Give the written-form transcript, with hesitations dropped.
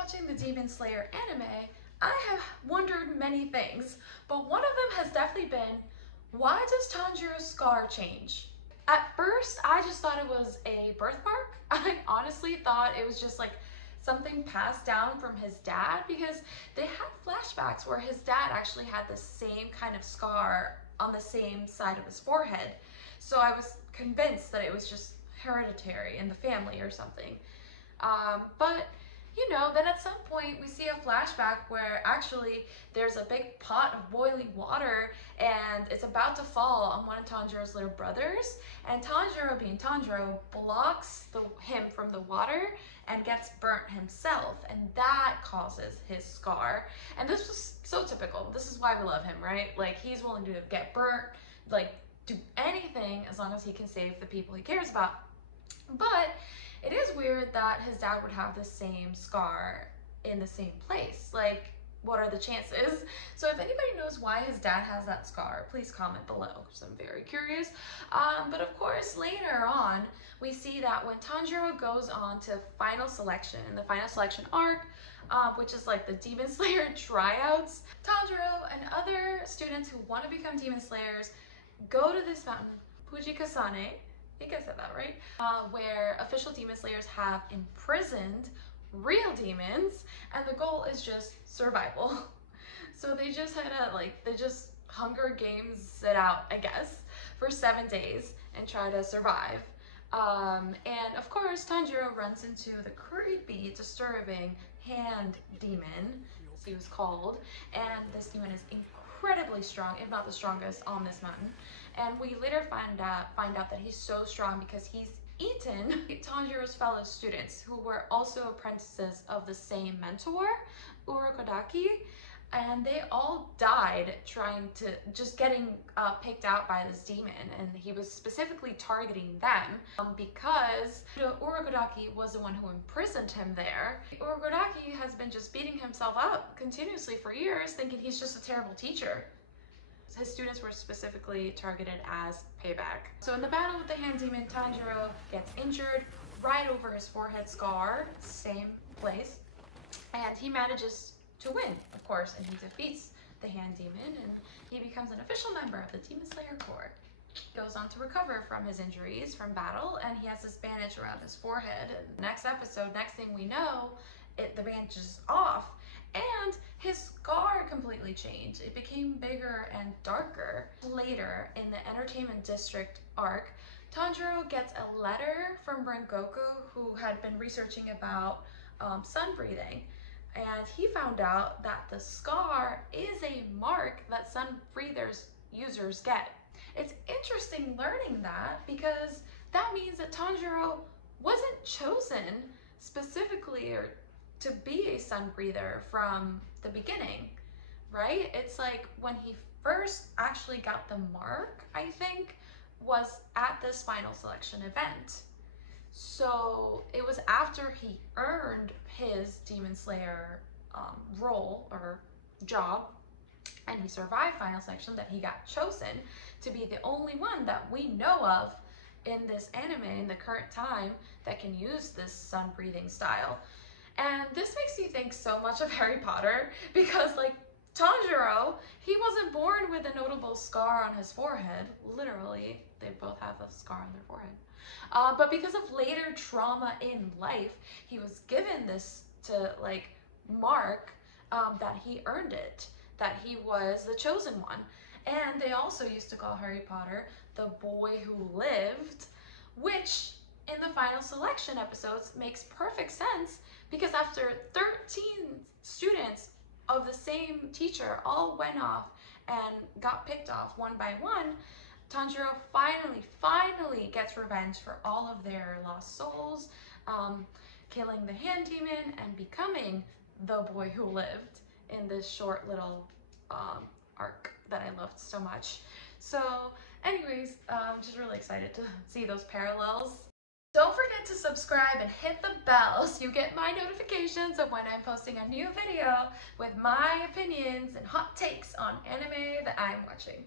watching the Demon Slayer anime, I have wondered many things, but one of them has definitely been, why does Tanjiro's scar change? At first, I just thought it was a birthmark. I honestly thought it was just like something passed down from his dad, because they had flashbacks where his dad actually had the same kind of scar on the same side of his forehead. So I was convinced that it was just hereditary in the family or something. But you know, then at some point we see a flashback where actually there's a big pot of boiling water and it's about to fall on one of Tanjiro's little brothers, and Tanjiro, being Tanjiro, blocks him from the water and gets burnt himself, and that causes his scar. And this was so typical. This is why we love him, right? Like, he's willing to get burnt, like do anything as long as he can save the people he cares about. But it is weird that his dad would have the same scar in the same place. Like, what are the chances? So if anybody knows why his dad has that scar, please comment below, because I'm very curious. But of course, later on, we see that when Tanjiro goes on to final selection, in the final selection arc, which is like the Demon Slayer tryouts, Tanjiro and other students who want to become Demon Slayers go to this mountain, Fujikasane, I think I said that right, where official Demon Slayers have imprisoned real demons, and the goal is just survival. So they just had they just Hunger Games it out, I guess, for 7 days and try to survive. And of course, Tanjiro runs into the creepy, disturbing hand demon, as he was called, and this demon is incredibly strong, if not the strongest, on this mountain. And we later find out that he's so strong because he's eaten Tanjiro's fellow students, who were also apprentices of the same mentor, Urokodaki, and they all died trying to, just getting picked out by this demon, and he was specifically targeting them because Urokodaki was the one who imprisoned him there. Urokodaki has been just beating himself up continuously for years, thinking he's just a terrible teacher. His students were specifically targeted as payback. So in the battle with the hand demon, Tanjiro gets injured right over his forehead scar, same place, and he manages to win, of course, and he defeats the hand demon, and he becomes an official member of the Demon Slayer Corps. He goes on to recover from his injuries from battle, and he has this bandage around his forehead. And next episode, next thing we know, the bandage is off, and his scar completely changed. It became bigger and darker. Later, in the Entertainment District arc, Tanjiro gets a letter from Rengoku, who had been researching about sun breathing, and he found out that the scar is a mark that sun breathers users get. It's interesting learning that, because that means that Tanjiro wasn't chosen specifically or to be a sun breather from the beginning, right? It's like when he first actually got the mark, I think, was at this final selection event. So it was after he earned his Demon Slayer role or job, and he survived final selection, that he got chosen to be the only one that we know of in this anime in the current time that can use this sun breathing style. And this makes me think so much of Harry Potter, because like Tanjiro, he wasn't born with a notable scar on his forehead. Literally, they both have a scar on their forehead. But because of later trauma in life, he was given this to like mark that he earned it, that he was the chosen one. And they also used to call Harry Potter the boy who lived, which in the final selection episodes makes perfect sense, because after 13 students of the same teacher all went off and got picked off one by one, Tanjiro finally gets revenge for all of their lost souls, killing the hand demon and becoming the boy who lived in this short little arc that I loved so much. So anyways, I'm just really excited to see those parallels. Don't forget to subscribe and hit the bell so you get my notifications of when I'm posting a new video with my opinions and hot takes on anime that I'm watching.